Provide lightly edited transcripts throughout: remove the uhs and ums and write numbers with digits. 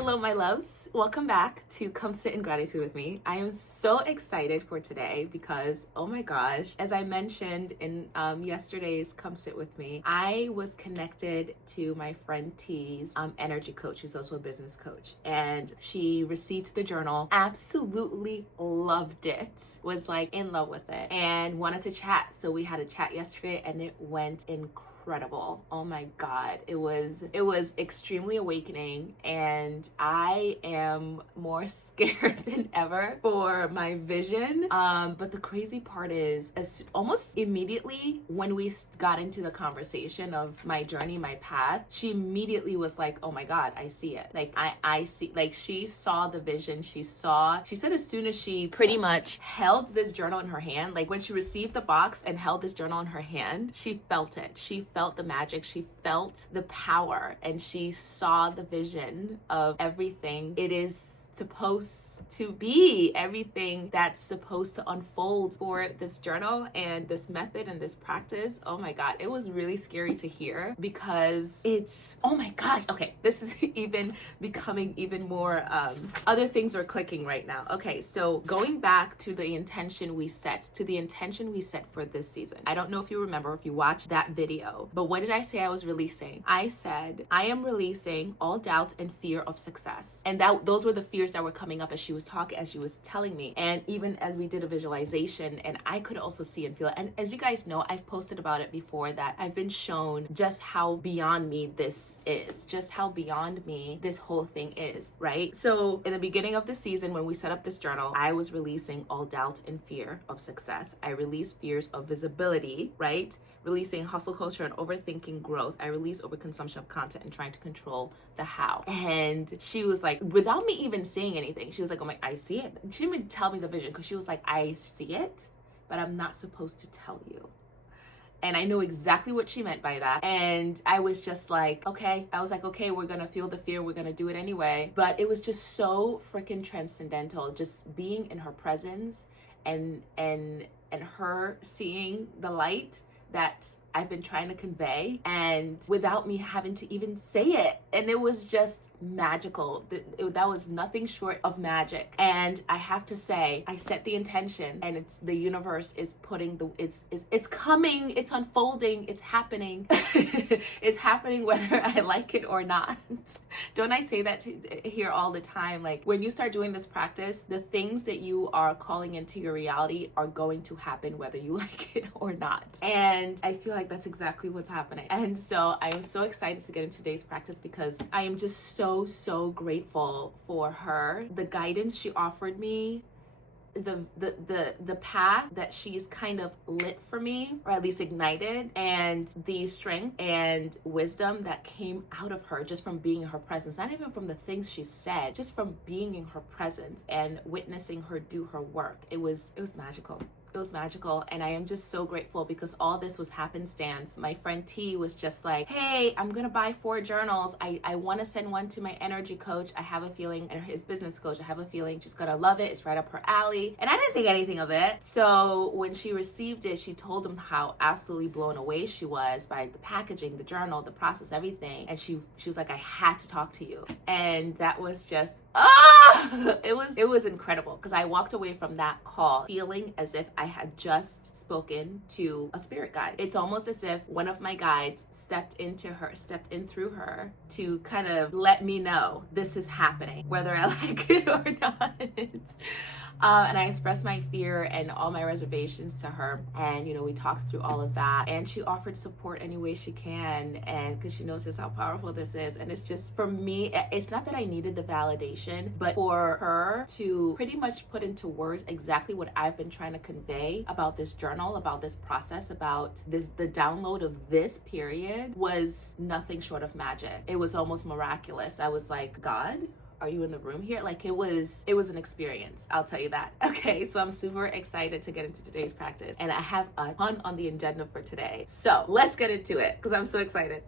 Hello, my loves. Welcome back to Come Sit in Gratitude with me. I am so excited for today because, oh my gosh, as I mentioned in yesterday's Come Sit with me, I was connected to my friend T's energy coach, who's also a business coach, and she received the journal, absolutely loved it, was like in love with it, and wanted to chat. So we had a chat yesterday, and it went incredible. Oh my God. It was extremely awakening, and I am more scared than ever for my vision. But the crazy part is, almost immediately when we got into the conversation of my journey, my path, she immediately was like, oh my God, I see it. Like I see, like she saw the vision. She said as soon as she pretty much held this journal in her hand, like when she received the box and held this journal in her hand, she felt it. She felt the magic. She felt the power, and she saw the vision of everything it is supposed to be, everything that's supposed to unfold for this journal and this method and this practice. Oh my God, it was really scary to hear because it's, oh my gosh, okay, this is even becoming even more, other things are clicking right now. Okay, so going back to the intention we set, for this season. I don't know if you remember, if you watched that video, but what did I say I was releasing? I said, I am releasing all doubt and fear of success. And those were the fears that were coming up as she was talking, as she was telling me. And even as we did a visualization, and I could also see and feel it. And as you guys know, I've posted about it before, that I've been shown just how beyond me this is, just how beyond me this whole thing is, right? So in the beginning of the season, when we set up this journal, I was releasing all doubt and fear of success. I released fears of visibility, right? Releasing hustle culture and overthinking growth. I released overconsumption of content and trying to control the how. And she was like, without me even saying anything, she was like, oh my, I see it. She didn't even tell me the vision, because she was like, I see it, but I'm not supposed to tell you. And I know exactly what she meant by that. And I was just like, okay. I was like, okay, we're gonna feel the fear, we're gonna do it anyway. But it was just so freaking transcendental, just being in her presence and her seeing the light that I've been trying to convey, and without me having to even say it. And it was just magical. That was nothing short of magic. And I have to say, I set the intention, and it's the universe is putting it's coming, it's unfolding, it's happening. It's happening whether I like it or not. Don't I say that here all the time? Like, when you start doing this practice, the things that you are calling into your reality are going to happen whether you like it or not. And I feel like that's exactly what's happening. And so I am so excited to get into today's practice, because I am just so grateful for her, the guidance she offered me, the path that she's kind of lit for me, or at least ignited, and the strength and wisdom that came out of her just from being in her presence, not even from the things she said, just from being in her presence and witnessing her do her work. It was magical. It was magical, and I am just so grateful, because all this was happenstance. My friend T was just like, hey, I'm gonna buy 4 journals. I want to send one to my energy coach. I have a feeling, and his business coach, I have a feeling she's gonna love it. It's right up her alley. And I didn't think anything of it. So when she received it, she told him how absolutely blown away she was by the packaging, the journal, the process, everything. And she was like, I had to talk to you. And that was just, it was incredible, because I walked away from that call feeling as if I had just spoken to a spirit guide. It's almost as if one of my guides stepped in through her to kind of let me know this is happening, whether I like it or not. And I expressed my fear and all my reservations to her, and we talked through all of that, and she offered support any way she can, and because she knows just how powerful this is. And it's just, for me, it's not that I needed the validation, but for her to pretty much put into words exactly what I've been trying to convey about this journal, about this process, about the download of this period, was nothing short of magic. It was almost miraculous. I was like, God, are you in the room here? Like, it was an experience, I'll tell you that. Okay, so I'm super excited to get into today's practice, and I have a ton on the agenda for today. So let's get into it, because I'm so excited.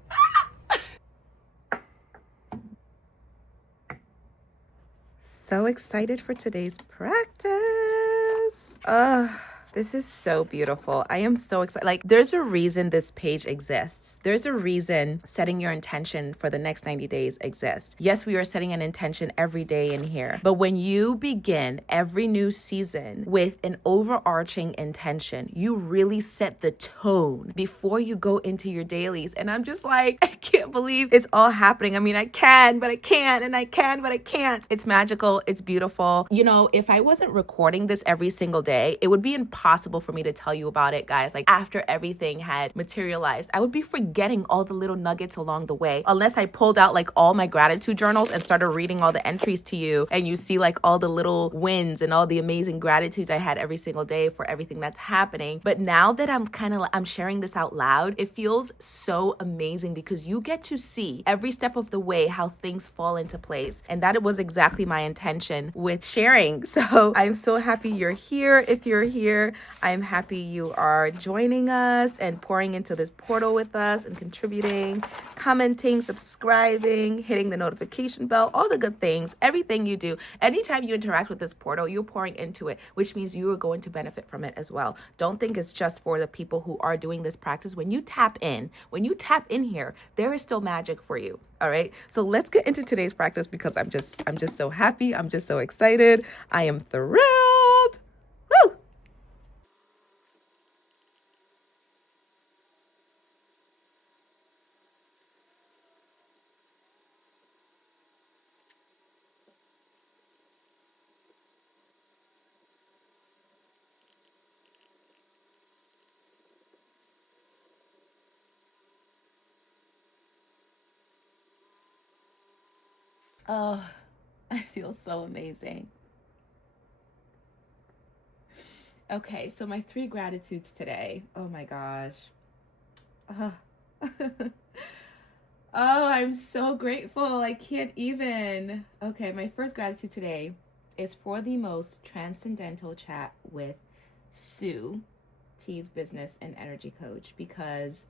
So excited for today's practice. This is so beautiful. I am so excited. Like, there's a reason this page exists. There's a reason setting your intention for the next 90 days exists. Yes, we are setting an intention every day in here. But when you begin every new season with an overarching intention, you really set the tone before you go into your dailies. And I'm just like, I can't believe it's all happening. I mean, I can, but I can't, and I can, but I can't. It's magical. It's beautiful. You know, if I wasn't recording this every single day, it would be impossible for me to tell you about it, guys. Like, after everything had materialized, I would be forgetting all the little nuggets along the way, unless I pulled out like all my gratitude journals and started reading all the entries to you, and you see like all the little wins and all the amazing gratitudes I had every single day for everything that's happening. But now that I'm sharing this out loud, it feels so amazing because you get to see every step of the way how things fall into place. And that was exactly my intention with sharing. So I'm so happy you're here. If you're here, I'm happy you are joining us and pouring into this portal with us and contributing, commenting, subscribing, hitting the notification bell, all the good things, everything you do. Anytime you interact with this portal, you're pouring into it, which means you are going to benefit from it as well. Don't think it's just for the people who are doing this practice. When you tap in here, there is still magic for you. All right. So let's get into today's practice because I'm just so happy. I'm just so excited. I am thrilled. Woo! Oh, I feel so amazing. Okay, so my 3 gratitudes today. Oh my gosh. Oh, oh, I'm so grateful. I can't even. Okay, my first gratitude today is for the most transcendental chat with Sue, T's business and energy coach, because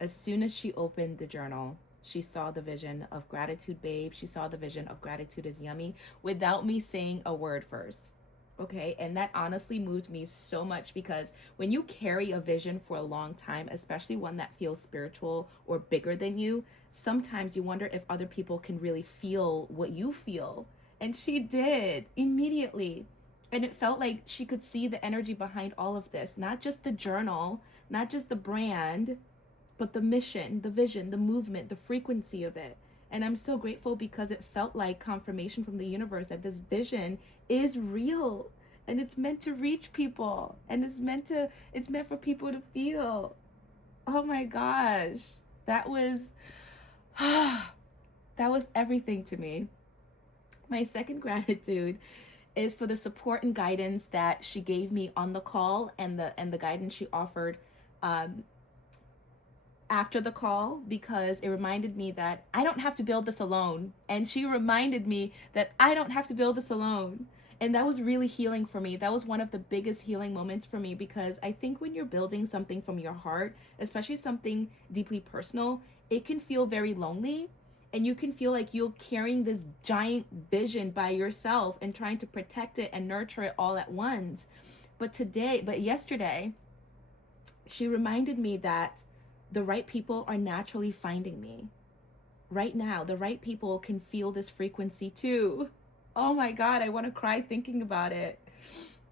as soon as she opened the journal, she saw the vision of gratitude, babe. She saw the vision of gratitude is yummy without me saying a word first. Okay. And that honestly moved me so much because when you carry a vision for a long time, especially one that feels spiritual or bigger than you, sometimes you wonder if other people can really feel what you feel. And she did immediately. And it felt like she could see the energy behind all of this, not just the journal, not just the brand, but the mission, the vision, the movement, the frequency of it. And I'm so grateful because it felt like confirmation from the universe that this vision is real and it's meant to reach people and it's meant for people to feel. Oh my gosh. That was that was everything to me. My second gratitude is for the support and guidance that she gave me on the call and the guidance she offered after the call, because it reminded me that I don't have to build this alone. And she reminded me that I don't have to build this alone. And that was really healing for me. That was one of the biggest healing moments for me, because I think when you're building something from your heart, especially something deeply personal, it can feel very lonely. And you can feel like you're carrying this giant vision by yourself and trying to protect it and nurture it all at once. But yesterday, she reminded me that the right people are naturally finding me. Right now, the right people can feel this frequency too. Oh my God, I want to cry thinking about it.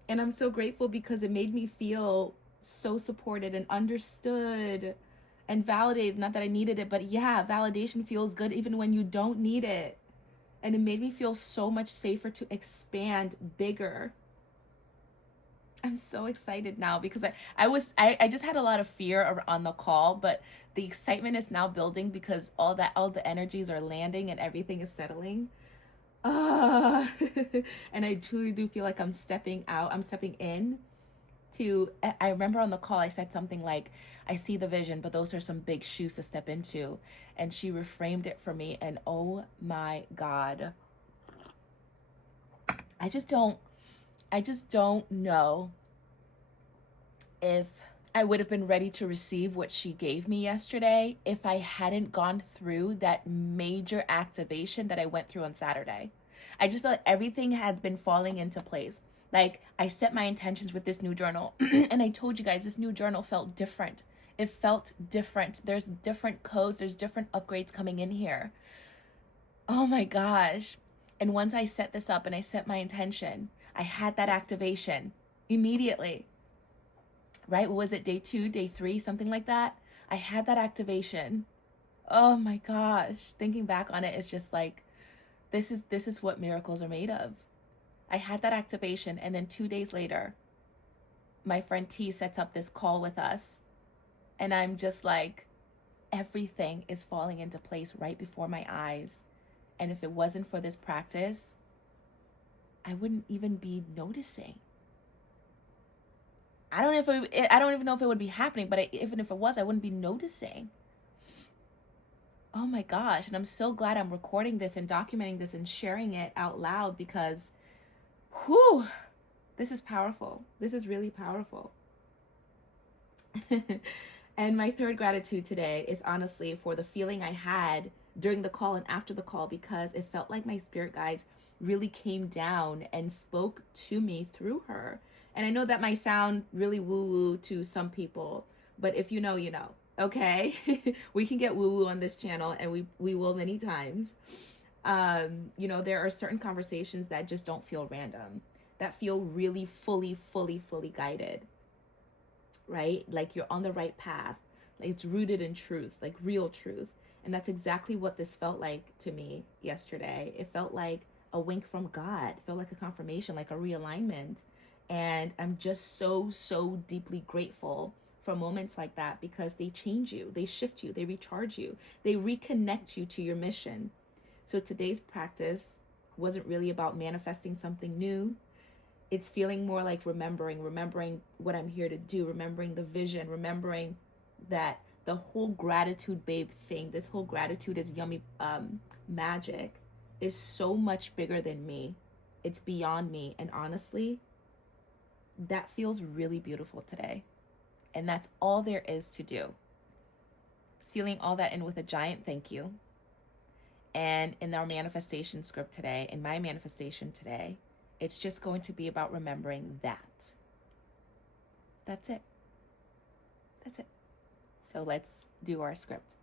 And I'm so grateful because it made me feel so supported and understood and validated. Not that I needed it, but yeah, validation feels good even when you don't need it. And it made me feel so much safer to expand bigger. I'm so excited now because I just had a lot of fear on the call, but the excitement is now building because all the energies are landing and everything is settling. And I truly do feel like I'm stepping in to, I remember on the call I said something like, I see the vision, but those are some big shoes to step into. And she reframed it for me, and oh my God, I just don't know if I would have been ready to receive what she gave me yesterday if I hadn't gone through that major activation that I went through on Saturday. I just felt like everything had been falling into place. Like, I set my intentions with this new journal, and I told you guys this new journal felt different. It felt different. There's different codes, there's different upgrades coming in here. Oh my gosh. And once I set this up and I set my intention, I had that activation immediately. Right? What was it, day 2, day 3, something like that? I had that activation. Oh my gosh. Thinking back on it, it's just like, this is what miracles are made of. I had that activation, and then 2 days later, my friend T sets up this call with us, and I'm just like, everything is falling into place right before my eyes. And if it wasn't for this practice, I wouldn't even be noticing. I don't even know if it would be happening, but even if it was, I wouldn't be noticing. Oh my gosh. And I'm so glad I'm recording this and documenting this and sharing it out loud, because whew, this is powerful. This is really powerful. And my third gratitude today is honestly for the feeling I had during the call and after the call, because it felt like my spirit guides really came down and spoke to me through her. And I know that might sound really woo-woo to some people, but if you know, you know, okay? We can get woo-woo on this channel, and we will many times. You know, there are certain conversations that just don't feel random, that feel really fully guided, right? Like you're on the right path, like it's rooted in truth, like real truth. And that's exactly what this felt like to me yesterday. It felt like a wink from God. It felt like a confirmation, like a realignment. And I'm just so deeply grateful for moments like that, because they change you, they shift you, they recharge you, they reconnect you to your mission. So today's practice wasn't really about manifesting something new. It's feeling more like remembering what I'm here to do, remembering the vision, remembering that the whole gratitude babe thing, this whole gratitude is yummy magic, is so much bigger than me. It's beyond me. And honestly, that feels really beautiful today. And that's all there is to do. Sealing all that in with a giant thank you. And in our manifestation script today, in my manifestation today, it's just going to be about remembering that. That's it. That's it. So let's do our script.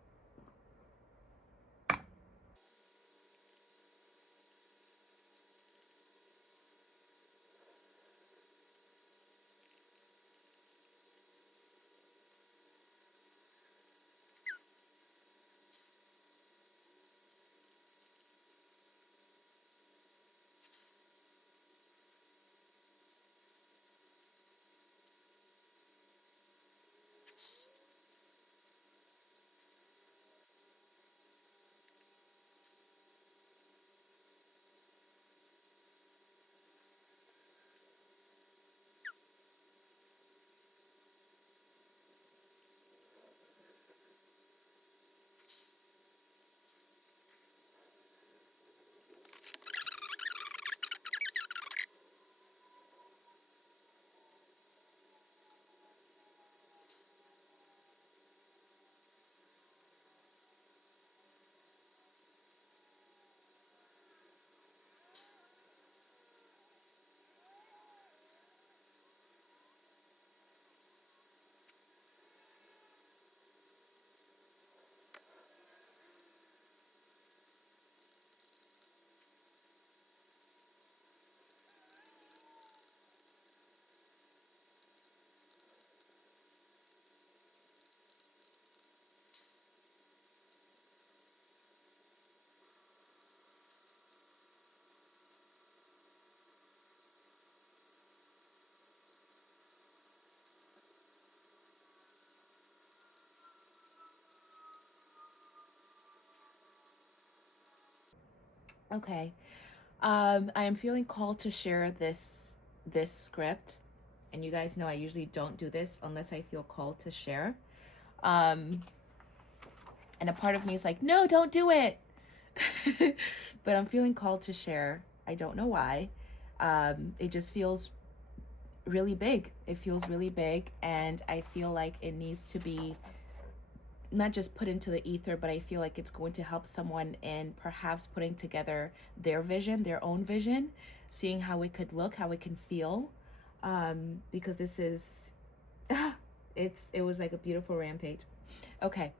Okay. I am feeling called to share this script. And you guys know I usually don't do this unless I feel called to share. And a part of me is like, no, don't do it. But I'm feeling called to share. I don't know why. It just feels really big. It feels really big. And I feel like it needs to be not just put into the ether, but I feel like it's going to help someone in perhaps putting together their vision, their own vision, seeing how it could look, how it can feel, because this is, it was like a beautiful rampage. Okay,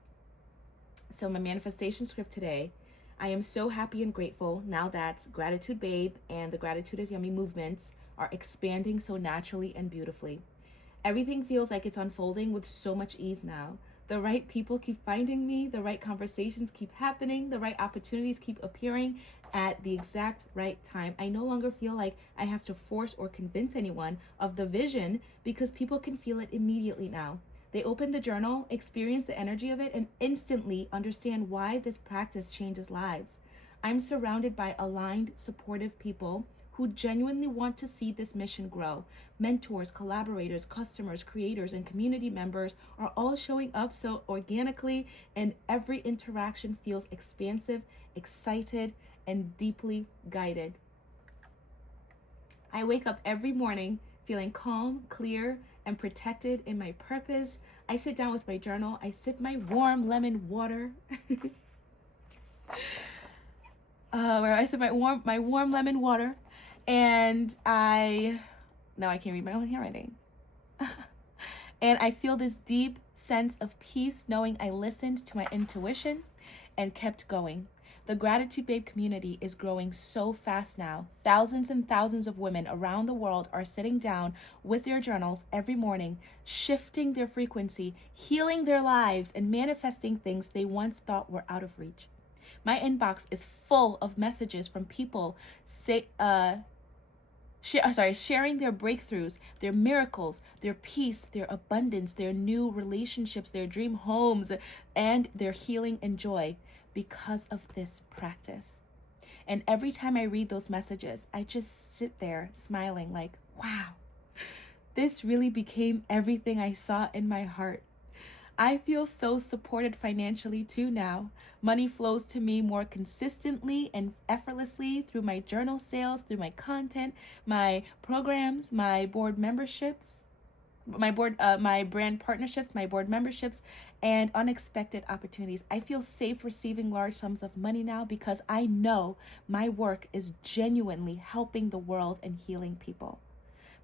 so my manifestation script today. I am so happy and grateful now that Gratitude Babe and the Gratitude is Yummy movements are expanding so naturally and beautifully. Everything feels like it's unfolding with so much ease now. The right people keep finding me, the right conversations keep happening, the right opportunities keep appearing at the exact right time. I no longer feel like I have to force or convince anyone of the vision because people can feel it immediately now. They open the journal, experience the energy of it, and instantly understand why this practice changes lives. I'm surrounded by aligned, supportive people who genuinely want to see this mission grow. Mentors, collaborators, customers, creators, and community members are all showing up so organically, and every interaction feels expansive, excited, and deeply guided. I wake up every morning feeling calm, clear, and protected in my purpose. I sit down with my journal. I sip my warm lemon water. Where I sip my warm lemon water, and I can't read my own handwriting. And I feel this deep sense of peace knowing I listened to my intuition and kept going. The Gratitude Babe community is growing so fast now. Thousands and thousands of women around the world are sitting down with their journals every morning, shifting their frequency, healing their lives, and manifesting things they once thought were out of reach. My inbox is full of messages from people sharing their breakthroughs, their miracles, their peace, their abundance, their new relationships, their dream homes, and their healing and joy because of this practice. And every time I read those messages, I just sit there smiling like, wow, this really became everything I saw in my heart. I feel so supported financially too now. Money flows to me more consistently and effortlessly through my journal sales, through my content, my programs, my board memberships, my brand partnerships, my board memberships, and unexpected opportunities. I feel safe receiving large sums of money now because I know my work is genuinely helping the world and healing people.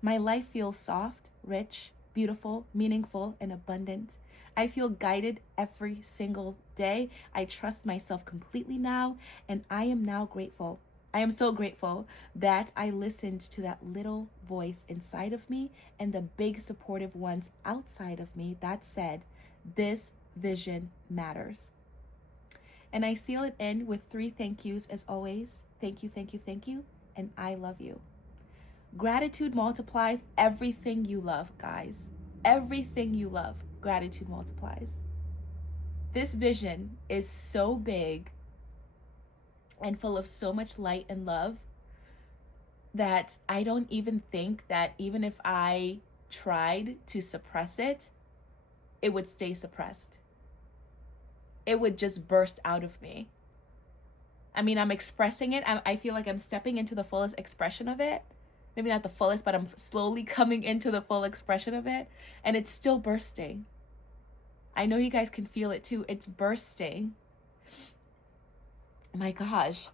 My life feels soft, rich, beautiful, meaningful, and abundant. I feel guided every single day. I trust myself completely now, and I am now grateful. I am so grateful that I listened to that little voice inside of me and the big supportive ones outside of me that said, this vision matters. And I seal it in with 3 thank yous as always. Thank you, thank you, thank you, and I love you. Gratitude multiplies everything you love, guys. Everything you love, gratitude multiplies. This vision is so big and full of so much light and love that I don't even think that even if I tried to suppress it, it would stay suppressed. It would just burst out of me. I mean, I'm expressing it. I feel like I'm stepping into the fullest expression of it. Maybe not the fullest, but I'm slowly coming into the full expression of it. And it's still bursting. I know you guys can feel it too. It's bursting. My gosh.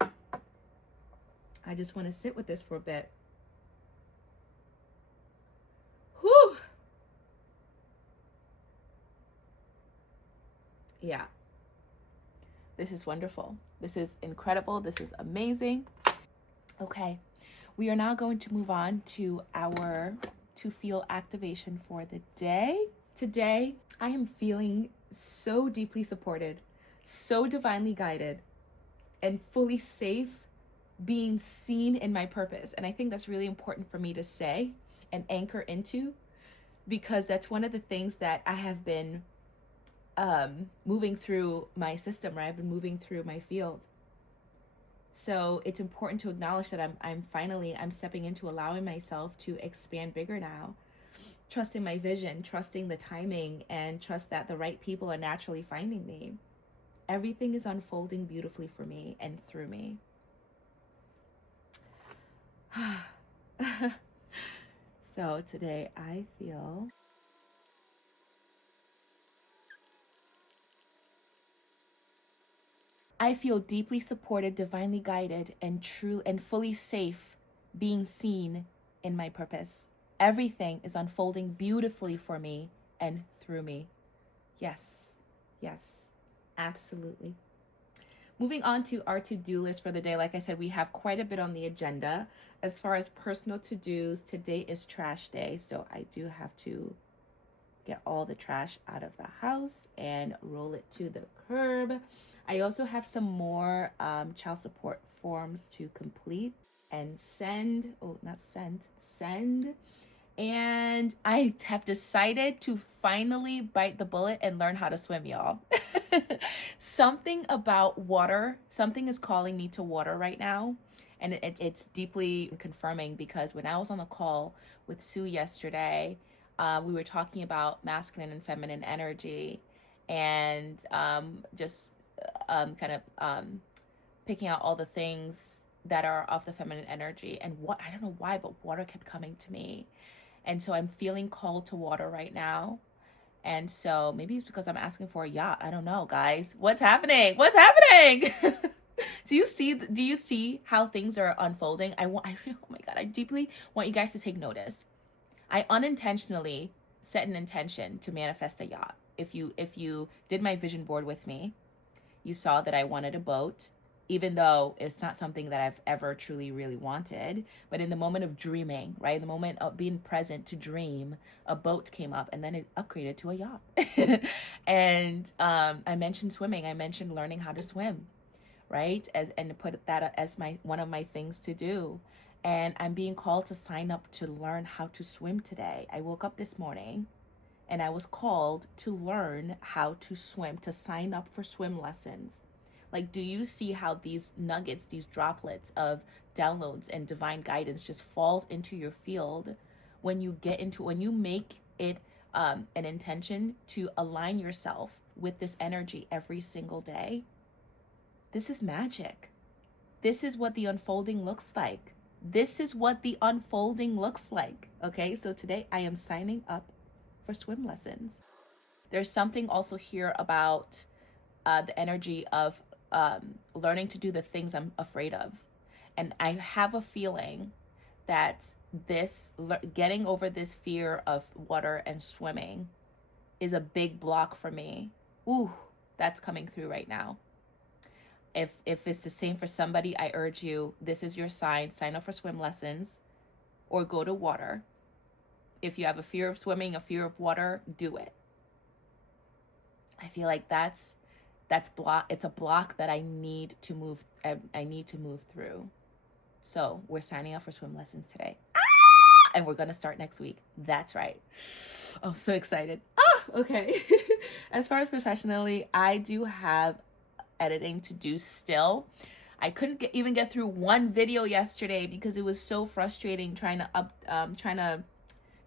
I just want to sit with this for a bit. Whew. Yeah. This is wonderful. This is incredible. This is amazing. Okay. We are now going to move on to our to feel activation for the day. Today, I am feeling so deeply supported, so divinely guided, and fully safe being seen in my purpose. And I think that's really important for me to say and anchor into, because that's one of the things that I have been moving through my system, right? I've been moving through my field. So it's important to acknowledge that I'm stepping into allowing myself to expand bigger now, trusting my vision, trusting the timing, and trust that the right people are naturally finding me. Everything is unfolding beautifully for me and through me. So today I feel I feel deeply supported, divinely guided, and true and fully safe being seen in my purpose. Everything is unfolding beautifully for me and through me. Yes, yes, absolutely. Moving on to our to-do list for the day. Like I said, we have quite a bit on the agenda. As far as personal to-dos, today is trash day, so I do have to get all the trash out of the house and roll it to the curb. I also have some more child support forms to complete and send. Oh, not send, send. And I have decided to finally bite the bullet and learn how to swim, y'all. Something about water, something is calling me to water right now. And it's deeply confirming, because when I was on the call with Sue yesterday, we were talking about masculine and feminine energy, and just kind of picking out all the things that are of the feminine energy. And what, I don't know why, but water kept coming to me. And so I'm feeling called to water right now. And so maybe it's because I'm asking for a yacht. I don't know, guys. What's happening? What's happening? Do you see how things are unfolding? Oh my God, I deeply want you guys to take notice. I unintentionally set an intention to manifest a yacht. If you did my vision board with me, you saw that I wanted a boat, even though it's not something that I've ever truly really wanted. But in the moment of dreaming, right, in the moment of being present to dream, a boat came up, and then it upgraded to a yacht. And I mentioned swimming. I mentioned learning how to swim, right, and put that as one of my things to do. And I'm being called to sign up to learn how to swim today. I woke up this morning and I was called to learn how to swim, to sign up for swim lessons. Like, do you see how these nuggets, these droplets of downloads and divine guidance just falls into your field when you make it an intention to align yourself with this energy every single day? This is magic. This is what the unfolding looks like. This is what the unfolding looks like. Okay, so today I am signing up for swim lessons. There's something also here about the energy of learning to do the things I'm afraid of. And I have a feeling that getting over this fear of water and swimming is a big block for me. Ooh, that's coming through right now. If it's the same for somebody, I urge you, this is your sign. Sign up for swim lessons or go to water. If you have a fear of swimming, a fear of water, do it. I feel like it's a block that I need to move through. So we're signing up for swim lessons today. And we're going to start next week. That's right. Oh, so excited. Okay. As far as professionally, I do have editing to do still. I couldn't even get through one video yesterday because it was so frustrating trying to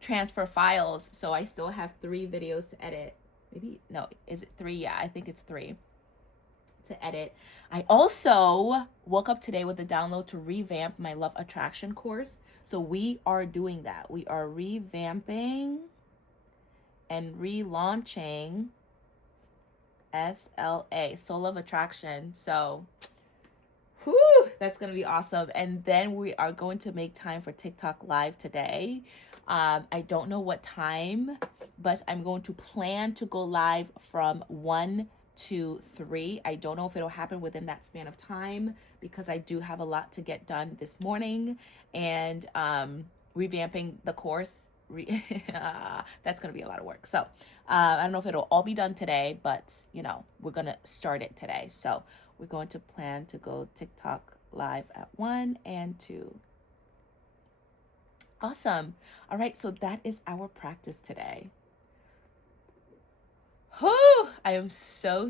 transfer files. So I still have 3 videos to edit. Maybe, no, is it 3? Yeah, I think it's 3 to edit. I also woke up today with a download to revamp my Love Attraction course. So we are doing that. We are revamping and relaunching SLA, Soul Love Attraction. So that's going to be awesome. And then we are going to make time for TikTok Live today. I don't know what time, but I'm going to plan to go live from 1 to 3. I don't know if it'll happen within that span of time because I do have a lot to get done this morning, and revamping the course. That's going to be a lot of work. So I don't know if it'll all be done today, but we're going to start it today. So we're going to plan to go TikTok live at 1 and 2. Awesome. All right. So that is our practice today. Whew, I am so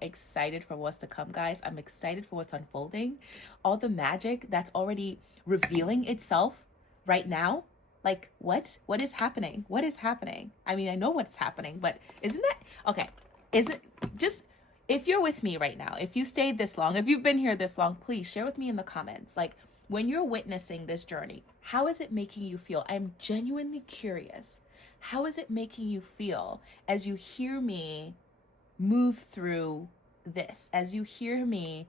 excited for what's to come, guys. I'm excited for what's unfolding. All the magic that's already revealing itself right now. Like, what is happening? What is happening? I mean, I know what's happening, but isn't that okay? Is it just, if you're with me right now, if you stayed this long, if you've been here this long, please share with me in the comments. Like, when you're witnessing this journey, how is it making you feel? I'm genuinely curious. How is it making you feel as you hear me move through this, as you hear me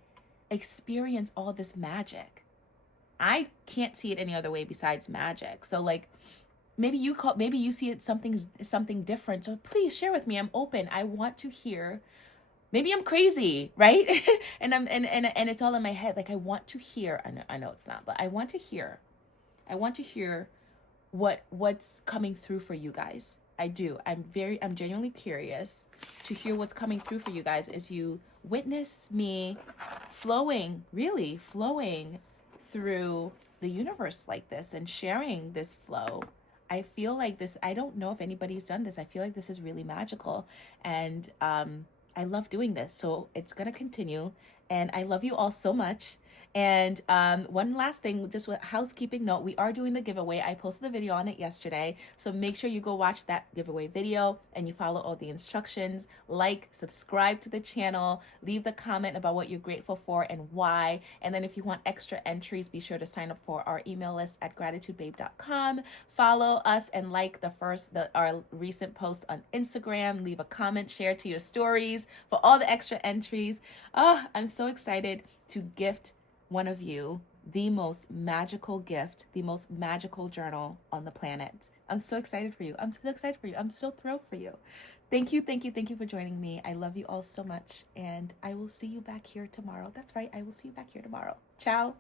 experience all this magic, I can't see it any other way besides magic. So like, maybe you see it something different. So please share with me. I'm open. I want to hear. Maybe I'm crazy, right? And it's all in my head. Like, I want to hear. I know it's not, but I want to hear. I want to hear what's coming through for you guys. I do. I'm genuinely curious to hear what's coming through for you guys as you witness me really flowing through the universe like this and sharing this flow. I feel like this, I don't know if anybody's done this. I feel like this is really magical. And I love doing this. So it's going to continue. And I love you all so much. And one last thing, just a housekeeping note, we are doing the giveaway. I posted the video on it yesterday. So make sure you go watch that giveaway video and you follow all the instructions. Like, subscribe to the channel, leave the comment about what you're grateful for and why. And then if you want extra entries, be sure to sign up for our email list at gratitudebabe.com. Follow us and like our recent post on Instagram. Leave a comment, share to your stories for all the extra entries. Oh, I'm so excited to gift one of you the most magical gift, the most magical journal on the planet. I'm so excited for you. I'm so excited for you. I'm so thrilled for you. Thank you for joining me. I love you all so much, and I will see you back here tomorrow. That's right, I will see you back here tomorrow. Ciao.